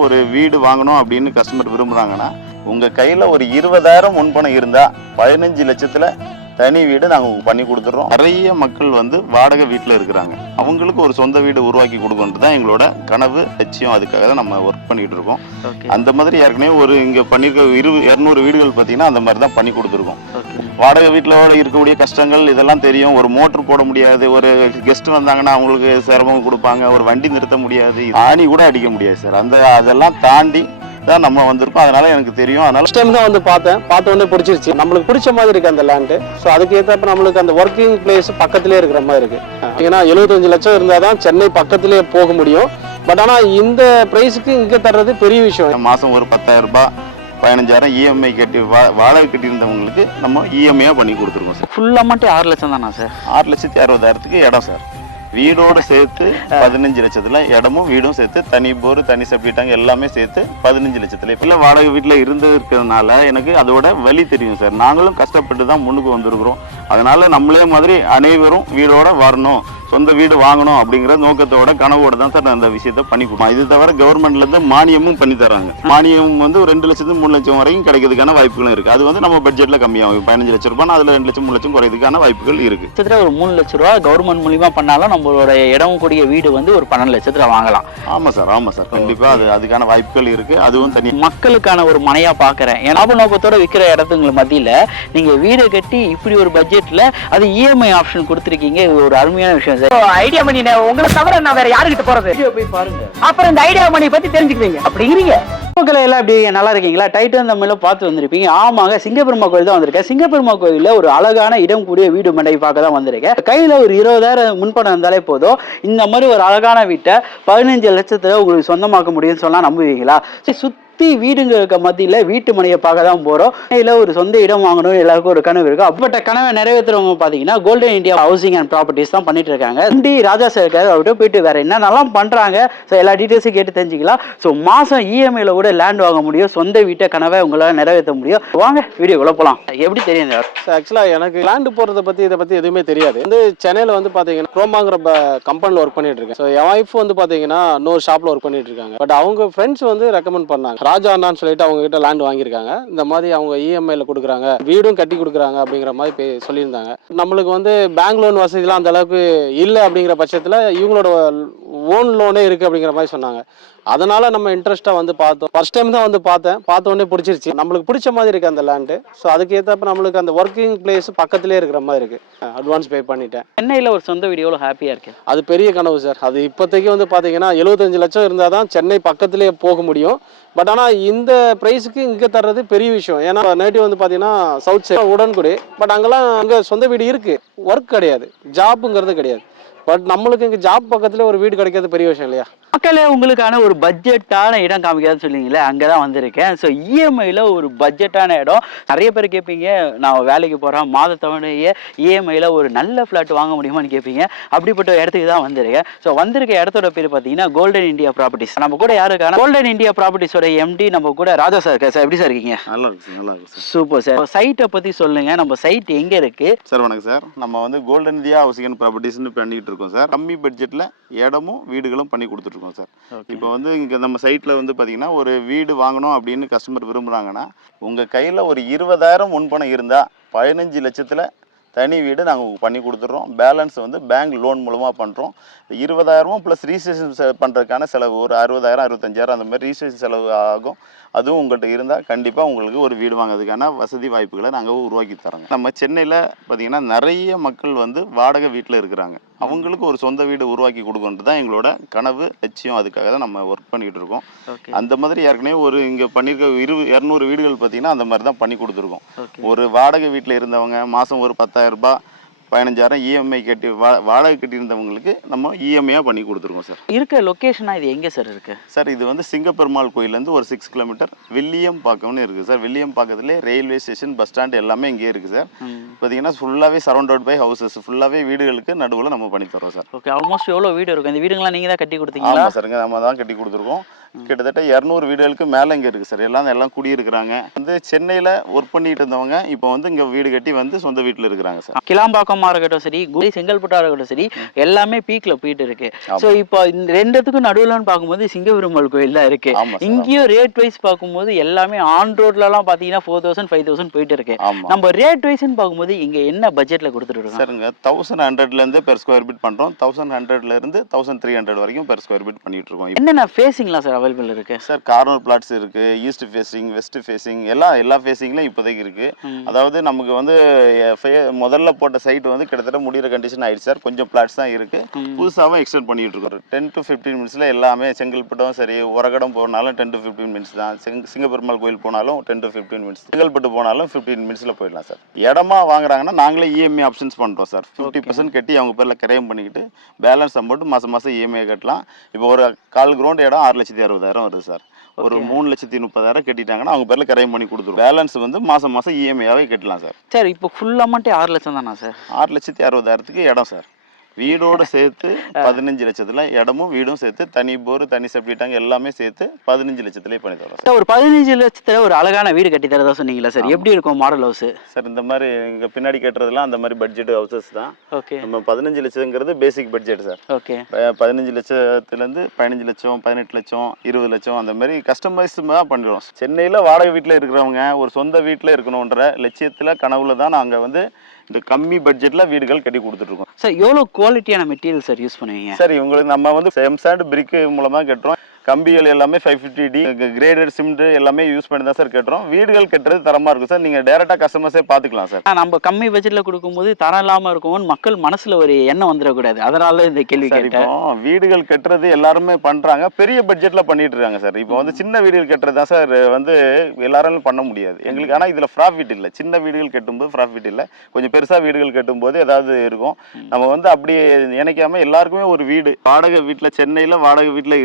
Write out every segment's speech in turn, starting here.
ஒரு வீடு வாங்கணும் அப்படின்னு கஸ்டமர் விரும்புகிறாங்கன்னா உங்கள் கையில் ஒரு இருபதாயிரம் முன்பணம் இருந்தால் பதினஞ்சு லட்சத்தில் தனி வீடு நாங்கள் பண்ணி கொடுத்துட்றோம். நிறைய மக்கள் வந்து வாடகை வீட்டில் இருக்கிறாங்க. அவங்களுக்கு ஒரு சொந்த வீடு உருவாக்கி கொடுக்கறது தான் எங்களோட கனவு லட்சியம். அதுக்காக தான் நம்ம ஒர்க் பண்ணிட்டு இருக்கோம். அந்த மாதிரி ஏற்கனவே ஒரு இங்கே பண்ணியிருக்க இரு இரநூறு வீடுகள் பார்த்தீங்கன்னா அந்த மாதிரி தான் பண்ணி கொடுத்துருக்கோம். வாடகை வீட்டில் இருக்கக்கூடிய கஷ்டங்கள் இதெல்லாம் தெரியும். ஒரு மோட்டர் போட முடியாது. ஒரு கெஸ்ட் வந்தாங்கன்னா அவங்களுக்கு சிரமம் கொடுப்பாங்க. ஒரு வண்டி நிறுத்த முடியாது. ஆணி கூட அடிக்க முடியாது சார் அந்த அதெல்லாம் தாண்டி தான் நம்ம வந்திருக்கோம். அதனால எனக்கு தெரியும். அதனால ஃபர்ஸ்ட் டைம் தான் வந்து பார்த்தேன். பார்த்த உடனே பிடிச்சிருச்சு. நம்மளுக்கு பிடிச்ச மாதிரி இருக்கு அந்த லேண்டு ஸோ அதுக்கு ஏற்றப்ப நம்மளுக்கு அந்த ஒர்க்கிங் பிளேஸ் பக்கத்திலே இருக்கிற மாதிரி இருக்கு. ஏன்னா எழுபத்தஞ்சு லட்சம் இருந்தால் தான் சென்னை பக்கத்திலே போக முடியும். பட் ஆனால் இந்த ப்ரைஸுக்கு இங்கே தர்றது பெரிய விஷயம். மாதம் ஒரு பத்தாயிரம் ரூபாய். பதினஞ்சாயிரம் இஎம்ஐ கட்டி வா வாடகை கட்டியிருந்தவங்களுக்கு நம்ம இஎம்ஐயாக பண்ணி கொடுத்துருக்கோம் சார். ஃபுல் அமௌண்ட்டு ஆறு லட்சம் தானா சார்? ஆறு லட்சத்தி அறுபதாயிரத்துக்கு இடம் சார். வீடோட சேர்த்து பதினஞ்சு லட்சத்துல இடமும் வீடும் சேர்த்து தனி போர் தனி சப்பிட்டாங்க எல்லாமே சேர்த்து பதினஞ்சு லட்சத்துல. இப்ப வாடகை வீட்டில் இருந்து இருக்கிறதுனால எனக்கு அதோட வழி தெரியும் சார். நாங்களும் கஷ்டப்பட்டு தான் முன்னுக்கு வந்திருக்கிறோம். அதனால நம்மளே மாதிரி அனைவரும் வீடோட வரணும். சொந்த வீடு வாங்கணும் அப்படிங்கிற நோக்கத்தோட கனவோட தான் சார் நான் அந்த விஷயத்த பண்ணி கொடுப்போம் இது தவிர கவர்மெண்ட்ல இருந்து மானியமும் பண்ணி தராங்க. மானியம் வந்து ரெண்டு லட்சத்து மூணு லட்சம் வரைக்கும் கிடைக்கிறதுக்கான வாய்ப்புகளும் இருக்கு. அது வந்து நம்ம பட்ஜெட்ல கம்மியாகும். பதினஞ்சு லட்சம் ரூபாய் அதுல ரெண்டு லட்சம் மூணு லட்சம் குறையதுக்கான வாய்ப்புகள் இருக்கு. கிட்டத்தட்ட ஒரு மூணு லட்ச ரூபா கவர்மெண்ட் மூலியமா பண்ணாலும் நம்மளோட இடம் கூடிய வீடு வந்து ஒரு பன்னெண்டு லட்சத்துல வாங்கலாம். ஆமா சார் ஆமா சார். கண்டிப்பா அது அதுக்கான வாய்ப்புகள் இருக்கு. அதுவும் தனி மக்களுக்கான ஒரு மனையா பாக்குறேன். என் லாப நோக்கத்தோட விற்கிற இடத்துங்களுக்கு மத்தியில நீங்க வீடை கட்டி இப்படி ஒரு பட்ஜெட்ல அது இஎம்ஐ ஆப்ஷன் கொடுத்துருக்கீங்க. இது ஒரு அருமையான விஷயம் ஐடியா மணி உங்களை தவிர நான் வேற யாருக்கிட்ட போறது? போய் பாருங்க. அப்புறம் இந்த ஐடியா மணி பத்தி தெரிஞ்சுக்குவீங்க. அப்படிங்கிறீங்க. மக்கள் எல்லாம் எப்படி? நல்லா இருக்கீங்களா? டைட்டன் தமிழ்ல பார்த்து வந்திருப்பீங்க. ஆமாங்க சிங்கப்பெருமா கோயில் தான் வந்திருக்கேன். சிங்கப்பெருமா கோயில்ல ஒரு அழகான இடம் கூடிய வீடு மண்டை பார்க்க தான் வந்திருக்கேன். கையில ஒரு இருபதாயிரம் முன்பணம் இருந்தாலே போதும். இந்த மாதிரி ஒரு அழகான வீட்டை பதினஞ்சு லட்சத்துல உங்களுக்கு சொந்தமாக்க முடியும்னு சொன்னா நம்புவீங்களா? சரி, சுத்தி வீடுங்க இருக்க மத்தியில வீட்டு மனையை பார்க்க தான் போறோம். இல்ல ஒரு சொந்த இடம் வாங்கணும் எல்லாருக்கும் ஒரு கனவு இருக்கு. அப்பட்ட கனவை நிறைவேற்றுறவங்க பாத்தீங்கன்னா golden India housing and properties தான் பண்ணிட்டு இருக்காங்க. எம்டி ராஜா சார் இருக்காரு அவர்கிட்ட போயிட்டு வேற என்னென்னலாம் பண்றாங்க. ஸோ எல்லா டீட்டெயில்ஸும் கேட்டு தெரிஞ்சுக்கலாம். ஸோ மாசம் இஎம்ஐல கூட லேண்ட் வாங்க முடியும். சொந்த வீட்டை கனவை உங்களால நிறைவேற்ற முடியும். வாங்க வீடியோக்குள்ள போலாம். எப்படி தெரியும் சார் ஆக்சுவலாக எனக்கு லேண்டு போகிறத பற்றி இதை பற்றி எதுவுமே தெரியாது. வந்து சென்னையில் வந்து பார்த்தீங்கன்னா குரோமாங்கிற கம்பெனியில் ஒர்க் பண்ணிட்டு இருக்கேன். ஸோ என் ஒய்ஃப் வந்து பார்த்தீங்கன்னா இன்னொரு ஷாப்பில் ஒர்க் பண்ணிட்டு இருக்காங்க. பட் அவங்க ஃப்ரெண்ட்ஸ் வந்து ரெக்கமெண்ட் பண்ணாங்க. ராஜா அண்ணான்னு சொல்லிட்டு அவங்க கிட்ட லேண்ட் வாங்கியிருக்காங்க. இந்த மாதிரி அவங்க இஎம்ஐல கொடுக்குறாங்க. வீடும் கட்டி கொடுக்குறாங்க அப்படிங்கிற மாதிரி பே சொல்லியிருந்தாங்க. நம்மளுக்கு வந்து பேங்க் லோன் வசதிலாம் அந்த அளவுக்கு இல்லை அப்படிங்கிற பட்சத்தில் இவங்களோட ஓன் லோனே இருக்குது அப்படிங்கிற மாதிரி சொன்னாங்க. அதனால நம்ம இன்ட்ரெஸ்ட்டாக வந்து பார்த்தோம். ஃபர்ஸ்ட் டைம் தான் வந்து பார்த்தேன். பார்த்த உடனே பிடிச்சிருச்சு. நம்மளுக்கு பிடிச்ச மாதிரி இருக்கு அந்த லேண்டு ஸோ அதுக்கு ஏற்றப்ப நம்மளுக்கு அந்த ஒர்க்கிங் பிளேஸ் பக்கத்துலேயே இருக்கிற மாதிரி இருக்கு. அட்வான்ஸ் பே பண்ணிட்டேன். சென்னையில ஒரு சொந்த வீடு எவ்வளவு ஹாப்பியா இருக்கு? அது பெரிய கனவு சார் அது இப்போதைக்கு வந்து பார்த்தீங்கன்னா எழுபத்தஞ்சு லட்சம் இருந்தால் தான் சென்னை பக்கத்துலேயே போக முடியும். பட் ஆனால் இந்த ப்ரைஸுக்கு இங்கே தர்றது பெரிய விஷயம். ஏன்னா நேட்டிவ் வந்து பார்த்தீங்கன்னா சவுத் சைட் உடன்குடி. பட் அங்கெல்லாம் அங்கே சொந்த வீடு இருக்கு. ஒர்க் கிடையாது. ஜாப்புங்கிறது கிடையாது. பட் நம்மளுக்கு இங்கே ஜாப் பக்கத்துல ஒரு வீடு கிடைக்கிறது பெரிய விஷயம் இல்லையா? மக்களே உங்களுக்கான ஒரு பட்ஜெட்டான இடம் காமிக்காதுன்னு சொல்லுவீங்களே அங்கே தான் வந்திருக்கேன் ஸோ இஎம்ஐயில் ஒரு பட்ஜெட்டான இடம். நிறைய பேர் கேட்பீங்க நான் வேலைக்கு போகிறேன் மாத தவணையே இஎம்ஐயில் ஒரு நல்ல ஃப்ளாட் வாங்க முடியுமான்னு கேட்பீங்க. அப்படிப்பட்ட இடத்துக்கு தான் வந்திருக்கேன். ஸோ வந்திருக்க இடத்தோட பேர் பார்த்தீங்கன்னா கோல்டன் இந்தியா ப்ராப்பர்ட்டிஸ் நம்ம கூட யாரு இருக்காங்க கோல்டன் இந்தியா ப்ராப்பர்ட்டிஸோட எம்டி நம்ம கூட ராஜா சார் இருக்கார். சார் எப்படி சார் இருக்கீங்க? நல்லா இருக்கு நல்லா இருக்கு சூப்பர் சார் சைட்டை பற்றி சொல்லுங்கள் நம்ம சைட் எங்கே இருக்குது சார் வணக்கம் சார் நம்ம வந்து கோல்டன் இந்தியா ஹவுசிங் ப்ராப்பர்ட்டிஸ்னு பண்ணிட்டு இருக்கோம் சார் கம்மி பட்ஜெட்டில் இடமும் வீடுகளும் பண்ணி கொடுத்துட்ருக்கோம் சார். இப்போ வந்து இங்கே நம்ம சைட்டில் வந்து பார்த்தீங்கன்னா ஒரு வீடு வாங்கணும் அப்படின்னு கஸ்டமர் விரும்புகிறாங்கன்னா உங்கள் கையில் ஒரு இருபதாயிரம் முன்பணம் இருந்தால் பதினஞ்சு லட்சத்தில் தனி வீடு நாங்கள் பண்ணி கொடுத்துட்றோம். பேலன்ஸ் வந்து பேங்க் லோன் மூலமாக பண்ணுறோம் இருபதாயிரமும் ப்ளஸ் ரீசேஷன் பண்ணுறதுக்கான செலவு ஒரு அறுபதாயிரம் அறுபத்தஞ்சாயிரம் அந்த மாதிரி ரீசேஷன் செலவு ஆகும். அதுவும் உங்கள்கிட்ட இருந்தால் கண்டிப்பாக உங்களுக்கு ஒரு வீடு வாங்குறதுக்கான வசதி வாய்ப்புகளை நாங்கள் உருவாக்கி தரோங்க நம்ம சென்னையில் பார்த்தீங்கன்னா நிறைய மக்கள் வந்து வாடகை வீட்டில் இருக்கிறாங்க. அவங்களுக்கு ஒரு சொந்த வீடு உருவாக்கி கொடுக்கறது தான் எங்களோட கனவு லட்சியம். அதுக்காக தான் நம்ம ஒர்க் பண்ணிகிட்டு இருக்கோம். அந்த மாதிரி ஏற்கனவே ஒரு இங்கே பண்ணியிருக்க இரு இரநூறு வீடுகள் பார்த்தீங்கன்னா அந்த மாதிரி தான் பண்ணி கொடுத்துருக்கோம். ஒரு வாடகை வீட்டில் இருந்தவங்க மாதம் ஒரு பத்தாயிரம் ரூபாய் பதினஞ்சாயிரம் இஎம்ஐ கட்டி வா வாடகை கட்டியிருந்தவங்களுக்கு நம்ம இஎம்ஐயாக பண்ணி கொடுத்துருக்கோம் சார். இருக்க லொக்கேஷனாக இது எங்கே சார் இருக்குது சார் இது வந்து சிங்கப்பெருமாள் கோயிலேருந்து ஒரு சிக்ஸ் கிலோமீட்டர் வில்லியம் பாக்கம்னு இருக்குது சார். வில்லியம் பாக்கத்துலேயே ரயில்வே ஸ்டேஷன் பஸ் ஸ்டாண்ட் எல்லாமே இங்கே இருக்குது சார். பார்த்தீங்கன்னா ஃபுல்லாகவே சரௌண்டட் பை ஹவுசஸ் ஃபுல்லாகவே வீடுகளுக்கு நடுவில் நம்ம பண்ணி தரோம் சார். ஓகே ஆல்மோஸ்ட் எவ்வளோ வீடு இருக்கும்? இந்த வீடுங்களாம் நீங்கள் தான் கட்டி கொடுத்தீங்களா? சார் நம்ம தான் கட்டி கொடுத்துருக்கோம். கிட்டத்தட்ட இரநூறு வீடுகளுக்கு மேலே இங்கே இருக்குது சார். எல்லாம் எல்லாம் குடியிருக்கிறாங்க. வந்து சென்னையில் ஒர்க் பண்ணிட்டு இருந்தவங்க இப்போ வந்து இங்கே வீடு கட்டி வந்து சொந்த வீட்டில் இருக்கிறாங்க சார். கிளாம்பாக்கமா இருக்கட்டும் சரி குடி செங்கல்பட்டா இருக்கட்டும் சரி எல்லாமே பீக்ல போயிட்டு இருக்கு. சோ இப்போ இந்த ரெண்டுத்துக்கும் நடுவுலன்னு பார்க்கும்போது சிங்கபெருமாள் கோயில் தான் இருக்கு. இங்கேயும் ரேட் வைஸ் பார்க்கும்போது எல்லாமே ஆன் ரோட்ல எல்லாம் பாத்தீங்கன்னா ஃபோர் தௌசண்ட் ஃபைவ் தௌசண்ட் போயிட்டு இருக்கு. நம்ம ரேட் வைஸ்னு பார்க்கும்போது இங்க என்ன பட்ஜெட்ல கொடுத்துட்டு இருக்கோம்? சாருங்க. தௌசண்ட் ஹண்ட்ரட்லேருந்து பெர் ஸ்கொயர் ஃபீட் பண்ணுறோம் தௌசண்ட் ஹண்ட்ரட்லேருந்து தௌசண்ட் த்ரீ ஹண்ட்ரட் வரைக்கும் பெர் ஸ்கொயர் ஃபீட் பண்ணிட்டு இருக்கோம். என்னென்ன ஃபேஸிங்லாம் சார் அவைலபிள் இருக்கு. சார் கார்னர் பிளாட்ஸ் இருக்கு ஈஸ்ட் ஃபேஸிங் வெஸ்ட் ஃபேஸிங் எல்லாம் எல்லா ஃபேஸிங்லையும் இப்போதைக்கு இருக்கு. அதாவது நமக்கு வந்து முதல்ல போட்ட சைட் வந்து கிட்டத்தட்ட முடிகிற கண்டிஷன் ஆயிடுச்சு சார் கொஞ்சம் பிளாட்ஸ் தான் இருக்கு. புதுசாகவும் எக்ஸ்டெண்ட் பண்ணிட்டு இருக்கோம் டென் டு ஃபிஃப்டீன் மினிட்ஸ்ல எல்லாமே செங்கல்பட்டும் சரி உரகடம் போனாலும் டென் டு ஃபிஃப்டீன் மினிட்ஸ் தான். செங் சிங்கப்பெருமாள் கோயில் போனாலும் ten to fifteen minutes Chengalpattu போனாலும் ஃபிஃப்டீன் மினிட்ஸ்ல போயிடலாம் சார் இடமா வாங்குறாங்கன்னா நாங்களே இஎம்ஐ ஆப்ஷன்ஸ் பண்ணுறோம் சார் ஃபிஃப்டி பர்சன்ட் கட்டி அவங்க பேரில் கிரையம் பண்ணிக்கிட்டு பேலன்ஸ் அமௌண்ட் மாதம் மாதம் இஎம்ஐ கட்டலாம். இப்போ ஒரு கால் கிரவுண்ட் இடம் ஆறு லட்சத்தி அறுபதாயிரம் வருது சார். ஒரு மூணு லட்சத்தி முப்பதாயிரம் கட்டிட்டாங்கன்னா அவங்க பேரில் கிரையம் பண்ணி கொடுத்துருவோம் பேலன்ஸ் வந்து மாதம் மாதம் இஎம்ஐயாவே கட்டலாம் சார். சார் இப்போ ஃபுல் அமௌண்ட்டே ஆறு லட்சம் தானா சார்? ஆறு லட்சத்தி அறுபதாயிரத்துக்கு இடம் சார். வீடோட சேர்த்து பதினஞ்சு லட்சத்துல இடமும் வீடும் சேர்த்து தனி போர் தனி செப்டி டேங்க் எல்லாமே சேர்த்து பதினஞ்சு லட்சத்துலேயே பண்ணி தரோம் ஒரு பதினஞ்சு லட்சத்துல ஒரு அழகான வீடு கட்டி தரதா சொன்னீங்களா சார்? எப்படி இருக்கும் மாடல் ஹவுஸ் சார் இந்த மாதிரி இங்கே பின்னாடி கட்டுறதுலாம் அந்த மாதிரி பட்ஜெட் ஹவுசஸ் தான். ஓகே. நம்ம பதினஞ்சு லட்சங்கிறது பேசிக் பட்ஜெட் சார். ஓகே. பதினஞ்சு லட்சத்துலேருந்து பதினஞ்சு லட்சம் பதினெட்டு லட்சம் இருபது லட்சம் அந்த மாதிரி கஸ்டமைஸ் தான் பண்ணுறோம் சென்னையில் வாடகை வீட்டில் இருக்கிறவங்க ஒரு சொந்த வீட்டில் இருக்கணுன்ற லட்சியத்தில் கனவுல தான் நாங்கள் வந்து இந்த கம்மி பட்ஜெட்டில் வீடுகள் கட்டி கொடுத்துட்ருக்கோம். சார் எவ்வளோ குவாலிட்டியான மெட்டீரியல் சார் யூஸ் பண்ணுவீங்க? சரி உங்களுக்கு நம்ம வந்து எம்சாண்ட் பிரிக்கு மூலமாக கட்டுறோம். கம்பிகள் எல்லாமே five fifty D graded cement எல்லாமே யூஸ் பண்ணி தான் சார் கட்டுறோம். வீடுகள் கட்டுறது தரமாக இருக்கும் சார் நீங்கள் டேரெக்டாக கஸ்டமர்ஸே பார்த்துக்கலாம் சார் நம்ம கம்மி பட்ஜெட்ல கொடுக்கும்போது தரம் இல்லாம இருக்கும்னு மக்கள் மனசுல ஒரு எண்ணம் வந்துடக்கூடாது. அதனால இந்த கேள்வி கேட்டேன். வீடுகள் கட்டுறது எல்லாருமே பண்றாங்க. பெரிய பட்ஜெட்ல பண்ணிட்டு இருக்காங்க சார் இப்போ வந்து சின்ன வீடுகள் கட்டுறது தான் சார் வந்து எல்லாராலும் பண்ண முடியாது. எங்களுக்கு ஆனால் இதில் ப்ராஃபிட் இல்லை. சின்ன வீடுகள் கட்டும்போது ப்ராஃபிட் இல்லை. கொஞ்சம் பெருசா வீடுகள் கட்டும்போது ஏதாவது இருக்கும். நம்ம வந்து அப்படியே நினைக்காம எல்லாருக்குமே ஒரு வீடு. வாடகை வீட்டில் சென்னையில் வாடகை வீட்டில்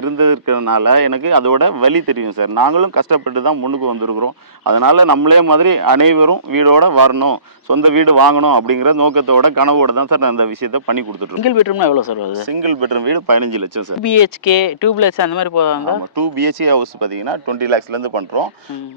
இருக்கிறதுனால எனக்கு அதோட வலி தெரியும் சார். நாங்களும் கஷ்டப்பட்டு தான் முன்னுக்கு வந்திருக்கிறோம். அதனால நம்மளே மாதிரி அனைவரும் வீடோட வரணும். சொந்த வீடு வாங்கணும் அப்படிங்கிற நோக்கத்தோட கனவோட தான் சார் நான் இந்த விஷயத்தை பண்ணி கொடுத்துட்ருக்கோம். சிங்கிள் பெட்ரூம்னா எவ்வளோ சார் வருது? சிங்கிள் பெட்ரூம் வீடு பதினஞ்சு லட்சம் சார். பிஹெச்கே டூப்ளெட்ஸ் அந்த மாதிரி போதா இருந்தா ஆமாம் டூ பிஹெச்கே ஹவுஸ் பார்த்தீங்கன்னா டுவெண்ட்டி லேக்ஸ்லேருந்து பண்ணுறோம்.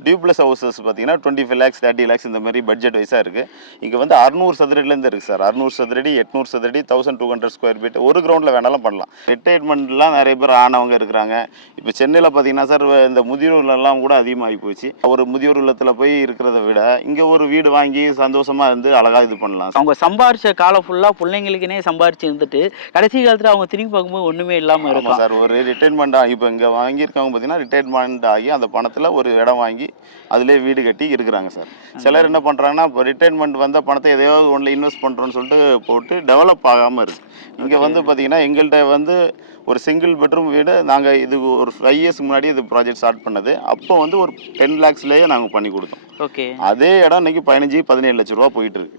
டியூப்ளஸ் ஹவுசஸ் பார்த்தீங்கன்னா twenty five lakhs thirty lakhs இந்த மாதிரி பட்ஜெட் வைஸாக இருக்குது இங்கே வந்து அறுநூறு சதுரடிலேருந்து இருக்குது சார். அறுநூறு சதுரடி எட்நூறு சதுரடி thousand two hundred square feet ஒரு கிரவுண்டில் வேணாலும் பண்ணலாம். ரிட்டையர்மெண்ட்லாம் நிறைய பேர் ஆனவங்க இருக்கிறாங்க. இப்போ சென்னையில் பார்த்தீங்கன்னா சார் இந்த முதியோர்லாம் கூட அதிகமாகி போச்சு. ஒரு முதியோர் இல்லத்தில் போய் இருக்கிறத விட இங்கே ஒரு வீடு வாங்கி சந்தோஷமாக இருந்து அழகாக இது பண்ணலாம். அவங்க சம்பாரிச்ச காலம் ஃபுல்லா பிள்ளைங்களுக்குனே சம்பாரிச்சு இருந்துட்டு கடைசி காலத்துல அவங்க திரும்பி பார்க்கும்போது ஒண்ணுமே இல்லாம ஆமாம் இருக்கும் சார் ஒரு ரிட்டைர்மெண்ட் ஆகி இப்போ இங்கே வாங்கியிருக்கவங்க பார்த்தீங்கன்னா ரிட்டைர்மெண்ட் ஆகி அந்த பணத்தில் ஒரு இடம் வாங்கி அதிலே வீடு கட்டி இருக்கிறாங்க சார். சிலர் என்ன பண்ணுறாங்கன்னா இப்போ ரிட்டைர்மெண்ட் வந்த பணத்தை எதையாவது ஒன்றில் இன்வெஸ்ட் பண்ணுறோன்னு சொல்லிட்டு போட்டு டெவலப் ஆகாமல் இருக்கு. இங்கே வந்து பார்த்தீங்கன்னா எங்கள்கிட்ட வந்து ஒரு சிங்கிள் பெட்ரூம் வீடு நாங்கள் இது ஒரு ஃபைவ் இயர்ஸ் முன்னாடி இது ப்ராஜெக்ட் ஸ்டார்ட் பண்ணது. அப்போ வந்து ஒரு டென் லேக்ஸ்லேயே நாங்கள் பண்ணி கொடுத்தோம். ஓகே. அதே இடம் இன்னைக்கு பதினஞ்சு பதினேழு லட்ச ரூபா போயிட்டு இருக்கு.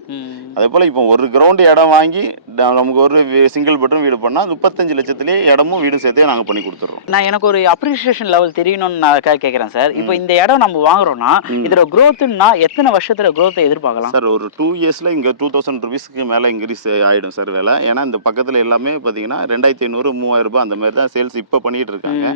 அதே போல் இப்போ ஒரு கிரவுண்டு இடம் வாங்கி நமக்கு ஒரு சிங்கிள் பெட்ரூம் வீடு பண்ணால் முப்பத்தஞ்சு லட்சத்துலேயே இடமும் வீடும் சேர்த்தே நாங்கள் பண்ணி கொடுத்துட்றோம் நான் எனக்கு ஒரு அப்ரிசியேஷன் லெவல் தெரியணும்னு நான் கே- கேக்குறேன் சார். இப்போ இந்த இடம் நம்ம வாங்குறோம்னா இதோட growthன்னா எத்தனை வருஷத்துல growth எதிர்பார்க்கலாம்? சார் ஒரு டூ இயர்ஸில் இங்கே டூ தௌசண்ட் ருபீஸ்க்கு மேலே இன்க்ரீஸ் ஆகிடும் சார் விலை. ஏன்னா இந்த பக்கத்தில் எல்லாமே பார்த்தீங்கன்னா ரெண்டாயிரத்தி ஐநூறு மூவாயிரம் ரூபாய் அந்த மாதிரி தான் சேல்ஸ் இப்போ பண்ணிட்டு இருக்காங்க.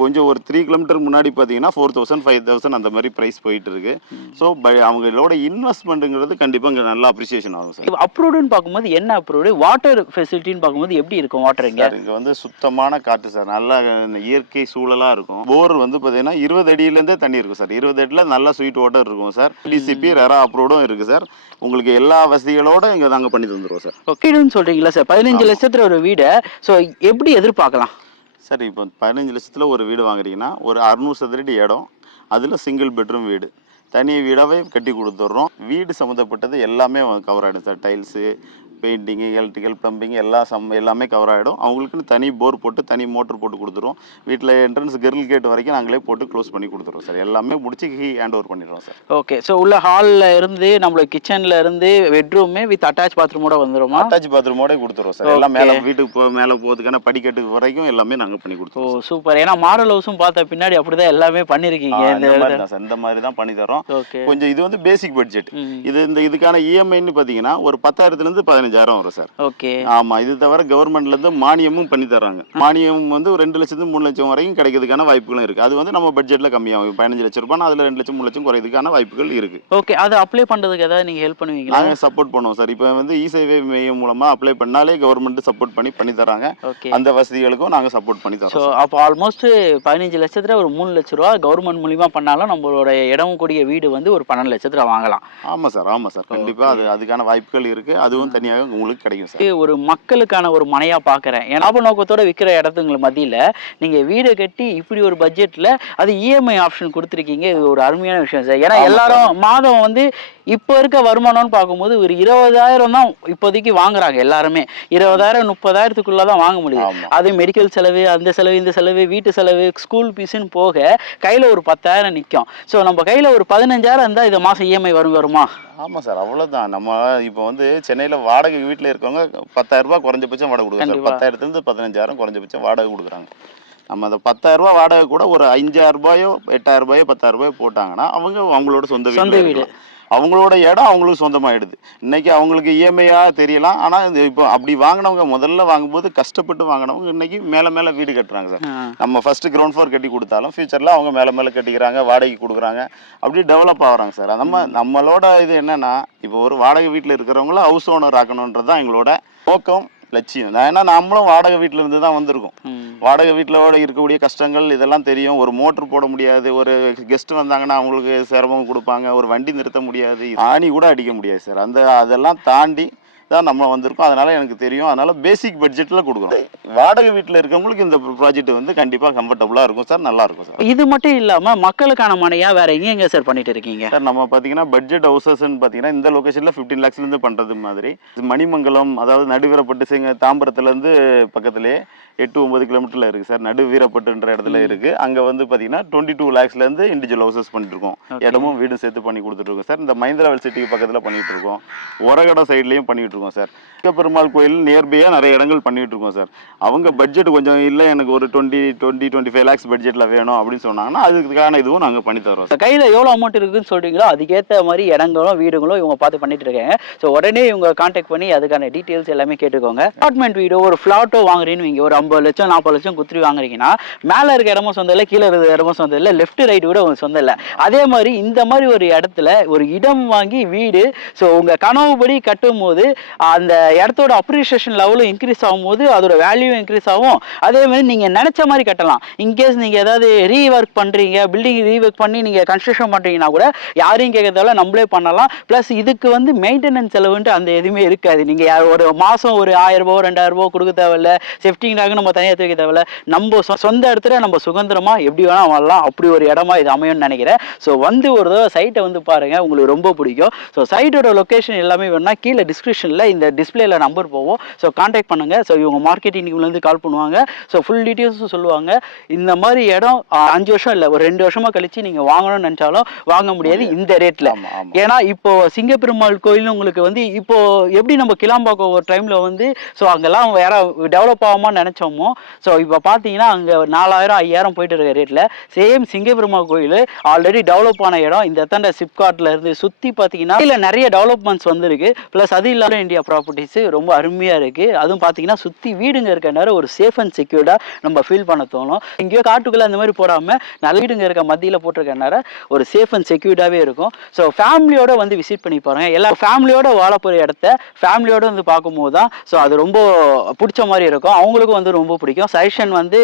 கொஞ்சம் ஒரு த்ரீ கிலோமீட்டர் முன்னாடி பார்த்தீங்கன்னா ஃபோர் தௌசண்ட் ஃபைவ் தௌசண்ட் அந்த மாதிரி ப்ரைஸ் போயிட்டு இருக்கு ஸோ அவங்களோட இன்வெஸ்ட்மெண்ட்டுங்கிறது கண்டிப்பாக இங்கே நல்ல அப்ரிசியேஷன் ஆகும் சார் அப்ரூவ்டுன்னு பார்க்கும்போது என்ன அப்ரூவ்டு வாட்டர் ஃபெசிலிட்டின்னு பார்க்கும்போது எப்படி இருக்கும் வாட்டர் இங்க? இங்கே வந்து சுத்தமான காற்று சார். நல்ல இந்த இயற்கை சூழலாக இருக்கும். போர் வந்து பார்த்தீங்கன்னா இருபது அடியிலேருந்தே தண்ணி இருக்கும் சார். இருபது அடியில் நல்ல ஸ்வீட் வாட்டர் இருக்கும் சார். டிசிபி ரெரா அப்ரூவ்டும் இருக்குது சார். உங்களுக்கு எல்லா வசதிகளோட இங்கே நாங்கள் பண்ணி தந்துடுவோம் சார். வீடுன்னு சொல்றீங்களா சார்? பதினஞ்சு லட்சத்துல ஒரு வீடை ஸோ எப்படி எதிர்பார்க்கலாம்? சார் இப்போ பதினஞ்சு லட்சத்தில் ஒரு வீடு வாங்குறீங்கன்னா ஒரு அறுநூறு சதுரடி இடம் அதில் சிங்கிள் பெட்ரூம் வீடு. தனி வீடாகவே கட்டி கொடுத்துட்றோம். வீடு சம்மந்தப்பட்டது எல்லாமே கவர் ஆகிடும் sir tiles painting electrical plumbing எல்லா சம் எல்லாமே கவர் ஆகிடும் அவங்களுக்குன்னு தனி போர் போட்டு தனி மோட்டர் போட்டு கொடுத்துருவோம் வீட்டில் என்ட்ரன்ஸ் கெரில் கேட் வரைக்கும் நாங்களே போட்டு க்ளோஸ் பண்ணி கொடுத்துருவோம் சார் எல்லாமே முடிச்சு கீ ஹேண்ட் ஓவர் பண்ணிடுறோம் சார் ஓகே ஸோ உள்ள ஹாலில் இருந்து நம்மளோட கிச்சன்ல இருந்து பெட்ரூமே வித் அட்டாச் பாத்ரூமோட வந்துருமா? அட்டாச் பாத்ரூமோட கொடுத்துருவோம் சார் எல்லாம் மேலே. வீட்டுக்கு போ மேலே போகிறதுக்கான படிக்கட்டுக்கு வரைக்கும் எல்லாமே நாங்கள் பண்ணி ஓ கொடுத்துருவோம் சூப்பர் ஏன்னா மாடல் ஹவுஸும் பார்த்த பின்னாடி அப்படிதான் எல்லாமே பண்ணிருக்கீங்க. இந்த மாதிரி தான் சார் இந்த மாதிரி தான் பண்ணி தரோம் கொஞ்சம் இது வந்து பேசிக் பட்ஜெட். இது இந்த இதுக்கான இஎம்ஐன்னு பார்த்தீங்கன்னா ஒரு பத்தாயிரத்துலேருந்து பதினஞ்சு பதினஞ்சாயிரம் வரும் சார். ஓகே. ஆமா இது தவிர கவர்மெண்ட்ல இருந்து மானியமும் பண்ணி தர்றாங்க. மானியம் வந்து ஒரு ரெண்டு லட்சத்து மூணு லட்சம் வரைக்கும் கிடைக்கிறதுக்கான வாய்ப்புகளும் இருக்கு. அது வந்து நம்ம பட்ஜெட்ல கம்மியாகும். பதினஞ்சு லட்சம் ரூபாய் அதுல ரெண்டு லட்சம் மூணு லட்சம் குறையதுக்கான வாய்ப்புகள் இருக்கு. ஓகே அது அப்ளை பண்றதுக்கு ஏதாவது நீங்க ஹெல்ப் பண்ணுவீங்களா? நாங்க சப்போர்ட் பண்ணுவோம் சார். இப்போ வந்து இ சேவை மையம் மூலமா அப்ளை பண்ணாலே கவர்மெண்ட் சப்போர்ட் பண்ணி பண்ணி தராங்க அந்த வசதிகளுக்கும் நாங்க சப்போர்ட் பண்ணி தரோம். அப்போ ஆல்மோஸ்ட் பதினஞ்சு லட்சத்துல ஒரு மூணு லட்ச ரூபா கவர்மெண்ட் மூலியமா பண்ணாலும் நம்மளோட இடம் கூடிய வீடு வந்து ஒரு பன்னெண்டு லட்சத்துல வாங்கலாம். ஆமா சார் ஆமா சார். கண்டிப்பா அது அதுக்கான வாய்ப்புகள் இருக்கு. அதுவும் தனியாக உங்களுக்கு கிடைக்கும் சார். ஒரு மக்களுக்கான ஒரு மனையா பார்க்குறேன் லாப நோக்கத்தோட விற்கிற இடத்துங்க மத்தியில நீங்க வீடு கட்டி இப்படி ஒரு பட்ஜெட்ல அது இஎம்ஐ ஆப்ஷன் கொடுத்துருக்கீங்க. இது ஒரு அருமையான விஷயம் சார். ஏன்னா எல்லாரும் மாதம் வந்து இப்போ இருக்க வருமானம்னு பார்க்கும்போது ஒரு இருபதாயிரம் தான் இப்போதைக்கு வாங்குறாங்க எல்லாருமே. இருபதாயிரம் முப்பதாயிரத்துக்குள்ள தான் வாங்க முடியுது. ஆமா. அது மெடிக்கல் செலவு அந்த செலவு இந்த செலவு வீட்டு செலவு ஸ்கூல் ஃபீஸ்னு போக கையில் ஒரு பத்தாயிரம் நிற்கும் ஸோ நம்ம கையில் ஒரு பதினஞ்சாயிரம் இருந்தால் இது மாதம் இஎம்ஐ வரும் வருமா? ஆமா சார் அவ்வளவுதான். நம்ம இப்போ வந்து சென்னையில வாடகை வீட்டுல இருக்கவங்க பத்தாயிரம் ரூபாய் குறைஞ்சபட்சம் வாடகை கொடுக்குறாங்க சார். கண்டிப்பா. பத்தாயிரத்துல இருந்து பதினஞ்சாயிரம் குறைஞ்சபட்சம் வாடகை கொடுக்குறாங்க. நம்ம அந்த பத்தாயிரம் ரூபாய் வாடகை கூட ஒரு அஞ்சாயிரம் ரூபாயோ எட்டாயிரம் ரூபாயோ பத்தாயிரம் ரூபாயோ போட்டாங்கன்னா அவங்க அவங்களோட சொந்த வீடு. அவங்களோட இடம் அவங்களுக்கு சொந்தமாயிடுது. இன்னைக்கு அவங்களுக்கு இஎம்ஐயா தெரியலாம். ஆனா இது இப்போ அப்படி வாங்கினவங்க முதல்ல வாங்கும்போது கஷ்டப்பட்டு வாங்கினவங்க இன்னைக்கு மேல மேல வீடு கட்டுறாங்க சார். நம்ம ஃபர்ஸ்ட் கிரவுண்ட் ஃப்ளோர் கட்டி கொடுத்தாலும் ஃபியூச்சரில் அவங்க மேலே மேலே கட்டிக்கிறாங்க வாடகைக்கு கொடுக்குறாங்க. அப்படி டெவலப் ஆகுறாங்க சார். நம்ம நம்மளோட இது என்னன்னா இப்போ ஒரு வாடகை வீட்டில் இருக்கிறவங்கள ஹவுஸ் ஓனர் ஆக்கணுன்றது தான் எங்களோட நோக்கம் லட்சியம். ஏன்னா நம்மளும் வாடகை வீட்டில் இருந்து தான் வந்திருக்கோம். வாடகை வீட்டில் இருக்கக்கூடிய கஷ்டங்கள் இதெல்லாம் தெரியும். ஒரு மோட்டர் போட முடியாது. ஒரு கெஸ்ட் வந்தாங்கன்னா அவங்களுக்கு சிரமம் கொடுப்பாங்க. ஒரு வண்டி நிறுத்த முடியாது. ஆணி கூட அடிக்க முடியாது சார் அந்த அதெல்லாம் தாண்டி தான் நம்ம வந்திருக்கோம். அதனால எனக்கு தெரியும். அதனால பேசிக் பட்ஜெட்டில் கொடுக்குறோம் வாடகை வீட்டில் இருக்கவங்களுக்கு இந்த ப்ராஜெக்ட் வந்து கண்டிப்பாக கம்ஃபர்டபுளாக இருக்கும் சார் நல்லா இருக்கும் சார் இது மட்டும் இல்லாம மக்களுக்கான மனையா வேற எங்க எங்க சார் பண்ணிட்டு இருக்கீங்க? சார் நம்ம பார்த்தீங்கன்னா பட்ஜெட் ஹவுசஸ்ன்னு பார்த்தீங்கன்னா இந்த லொக்கேஷனில் ஃபிஃப்டீன் லேக்ஸ்லேருந்து பண்ணுறது மாதிரி. மணிமங்கலம் அதாவது நடுவீரப்பட்டு சிங்க தாம்பரத்துலேருந்து பக்கத்துலேயே எட்டு ஒன்பது கிலோமீட்டரில் இருக்குது சார் நடுவீரப்பட்டுன்ற இடத்துல இருக்குது அங்கே வந்து பார்த்தீங்கன்னா டுவெண்ட்டி டூ லேக்ஸ்லேருந்து இண்டிவிஜுவல் ஹவுசஸ் பண்ணிட்டுருக்கோம். இடமும் வீடும் சேர்த்து பண்ணி கொடுத்துட்ருக்கோம் சார் இந்த மஹிந்திராவல் சிட்டிக்கு பக்கத்தில் பண்ணிட்டு இருக்கோம். உரகடை சைட்லேயும் பண்ணிட்டு இருக்கோம் சார். பெருமாள் கோயில் நியர்பையாக நிறைய இடங்கள் பண்ணிட்டு இருக்கோம் சார். அவங்க பட்ஜெட் கொஞ்சம் இல்லை எனக்கு ஒரு twenty twenty twenty five lakhs பட்ஜெட்டில் வேணும் அப்படின்னு சொன்னாங்கன்னா அதுக்கான இதுவும் நாங்கள் பண்ணி தரோம் சார். கையில் எவ்வளோ அமௌண்ட் இருக்குன்னு சொல்றீங்களோ அதுக்கேற்ற மாதிரி இடங்களும் வீடுகளும் இவங்க பார்த்து பண்ணிட்டு இருக்காங்க. ஸோ உடனே இவங்க கான்டாக்ட் பண்ணி அதுக்கான டீட்டெயில்ஸ் எல்லாமே கேட்டுக்கோங்க. அபார்ட்மெண்ட் வீடோ ஒரு ஃப்ளாட்டோ வாங்குறீன்னு வைங்க. ஒரு ஐம்பது லட்சம் நாற்பது லட்சம் குத்திரி வாங்குறீங்கன்னா மேலே இருக்க இடமும் சொந்தம் இல்லை கீழே இருக்க இடமும் சொந்தம் இல்லை லெஃப்ட் ரைட் கூட உங்களுக்கு சொந்தம் இல்லை. அதே மாதிரி இந்த மாதிரி ஒரு இடத்துல ஒரு இடம் வாங்கி வீடு ஸோ உங்கள் கனவுபடி கட்டும் போது அந்த இடத்தோட அப்ரிசியேஷன் லெவலும் இன்க்ரீஸ் ஆகும்போது அதோட வேல்யூ இன்க்ரீஸ் ஆகும். அதே மாதிரி நீங்கள் நினச்ச மாதிரி கட்டலாம். இன்கேஸ் நீங்கள் ஏதாவது ரீஒர்க் பண்ணுறீங்க பில்டிங் ரீஒர்க் பண்ணி நீங்கள் கன்ஸ்ட்ரக்ஷன் பண்ணுறீங்கன்னா கூட யாரையும் கேட்கறதால நம்மளே பண்ணலாம். ப்ளஸ் இதுக்கு வந்து மெயின்டெனன்ஸ் செலவுன்ட்டு அந்த எதுவுமே இருக்காது. நீங்கள் ஒரு மாதம் ஒரு ஆயிரம் ரூபாய் ரெண்டாயிரம் கொடுக்க தேவையில்ல. சேஃப்டிங்காக நம்ம தனியாக தூக்க தேவையில்ல. நம்ம சொந்த இடத்துல நம்ம சுதந்திரமாக எப்படி வேணால் வாழலாம். அப்படி ஒரு இடமா இது அமையும்னு நினைக்கிறேன். ஸோ வந்து ஒரு தடவை சைட்டை வந்து பாருங்கள் உங்களுக்கு ரொம்ப பிடிக்கும். ஸோ சைட்டோட லொகேஷன் எல்லாமே வேணால் கீழே டிஸ்கிரிப்ஷனில் இந்த டிஸ்பிளேல நம்பர் போவோம். ஸோ காண்டாக்ட் பண்ணுங்க. ஸோ இவங்க மார்க்கெட்டிங் இருந்து கால் பண்ணுவாங்க. ஸோ ஃபுல் டீட்டெயில்ஸும் சொல்லுவாங்க. இந்த மாதிரி இடம் அஞ்சு வருஷம் இல்லை ஒரு ரெண்டு வருஷமா கழிச்சு நீங்க வாங்கணும்னு நினைச்சாலும் வாங்க முடியாது இந்த ஆமா ஏன்னா இப்போ சிங்கப்பெருமாள் கோயில் உங்களுக்கு வந்து இப்போ எப்படி நம்ம கிளாம்பாக்கம் ஒரு டைம்ல வந்து ஸோ அங்கெல்லாம் வேற டெவலப் ஆகுமான்னு நினைச்சோமோ ஸோ இப்போ பார்த்தீங்கன்னா அங்கே நாலாயிரம் ஐயாயிரம் போயிட்டு இருக்க ரேட்டில் சேம் சிங்கப்பெருமாள் கோயில் ஆல்ரெடி டெவலப் ஆன இடம். இந்த எத்தனை சிப்காட்ல இருந்து சுற்றி பார்த்தீங்கன்னா இல்லை நிறைய டெவலப்மெண்ட்ஸ் வந்திருக்கு. ப்ளஸ் அது இல்லாமல் இந்தியா ப்ராப்பர்ட்டிஸு ரொம்ப அருமையாக இருக்குது அதுவும் பார்த்தீங்கன்னா சுற்றி வீடுங்க இருக்க நேரம் ஒரு சேஃப் அண்ட் செக்யூர்டாக நம்ம ஃபீல் பண்ண தோணும். இங்கேயோ காட்டுக்குள்ளே அந்த மாதிரி போடாமல் நல்ல வீடுங்க இருக்க மத்தியில் போட்டிருக்க நேரம் ஒரு சேஃப் அண்ட் செக்யூர்டாகவே இருக்கும். ஸோ ஃபேமிலியோட வந்து விசிட் பண்ணி பாருங்கள் எல்லா ஃபேமிலியோட வாழ போகிற இடத்த ஃபேமிலியோட வந்து பார்க்கும்போது தான் ஸோ அது ரொம்ப பிடிச்ச மாதிரி இருக்கும். அவங்களுக்கும் வந்து ரொம்ப பிடிக்கும். சஜஷன் வந்து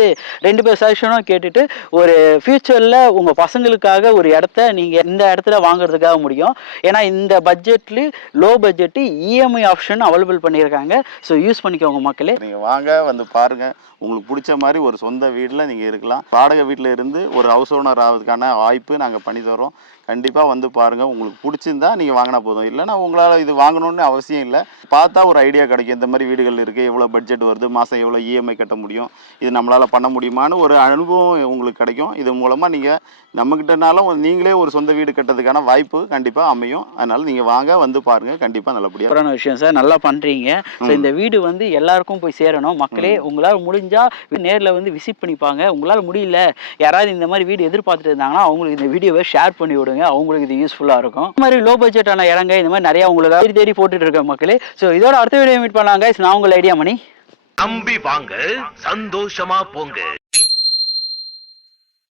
ரெண்டு பேர் சஜஷனும் கேட்டுட்டு ஒரு ஃப்யூச்சரில் உங்கள் பசங்களுக்காக ஒரு இடத்த நீங்கள் இந்த இடத்துல வாங்குறதுக்காக முடியும். ஏன்னா இந்த பட்ஜெட்ல low budget EMI option available பண்ணியிருக்காங்க. ஸோ யூஸ் பண்ணிக்கோங்க மக்களே. நீங்கள் வாங்க வந்து பாருங்க. உங்களுக்கு பிடிச்ச மாதிரி ஒரு சொந்த வீட்டில் நீங்கள் இருக்கலாம். வாடகை வீட்டில் இருந்து ஒரு ஹவுஸ் ஓனர் ஆகிறதுக்கான வாய்ப்பு நாங்கள் பண்ணி தரோம் கண்டிப்பா வந்து பாருங்க. உங்களுக்கு பிடிச்சிருந்தா நீங்க வாங்கினா போதும். இல்லைன்னா உங்களால இது வாங்கணும்னு அவசியம் இல்லை. பார்த்தா ஒரு ஐடியா கிடைக்கும். இந்த மாதிரி வீடுகள் இருக்கு. எவ்வளவு பட்ஜெட் வருது? மாசம் எவ்வளவு இஎம்ஐ கட்ட முடியும்? இது நம்மளால பண்ண முடியுமான்னு ஒரு அனுபவம் உங்களுக்கு கிடைக்கும். இது மூலமா நீங்க நம்மகிட்டனாலும் நீங்களே ஒரு சொந்த வீடு கட்டுறதுக்கான வாய்ப்பு கண்டிப்பா அமையும். அதனால நீங்க வாங்க வந்து பாருங்க. கண்டிப்பா நல்லபடியா அப்புறம் விஷயம் சார். நல்லா பண்றீங்க. ஸோ இந்த வீடு வந்து எல்லாருக்கும் போய் சேரணும். மக்களே உங்களால் முடிஞ்சா நேர்ல வந்து விசிட் பண்ணிப்பாங்க. உங்களால் முடியல. யாராவது இந்த மாதிரி வீடு எதிர்பார்த்துட்டு இருந்தாங்கன்னா அவங்களுக்கு இந்த வீடியோவை ஷேர் பண்ணி விடுங்க. அவங்களுக்கு இது யூஸ்ஃபுல்லா இருக்கும். இந்த மாதிரி லோ பட்ஜெட்டான இடங்க இந்த மாதிரி நிறைய உங்களுக்கு தேடி தேடி போட்டுட்டு இருக்க மக்களே. ஸோ இதோட அடுத்த வீடியோ மீட் பண்ணலாங்க நான் உங்கள் ஐடியா மணி. நம்பி வாங்க சந்தோஷமா போங்க.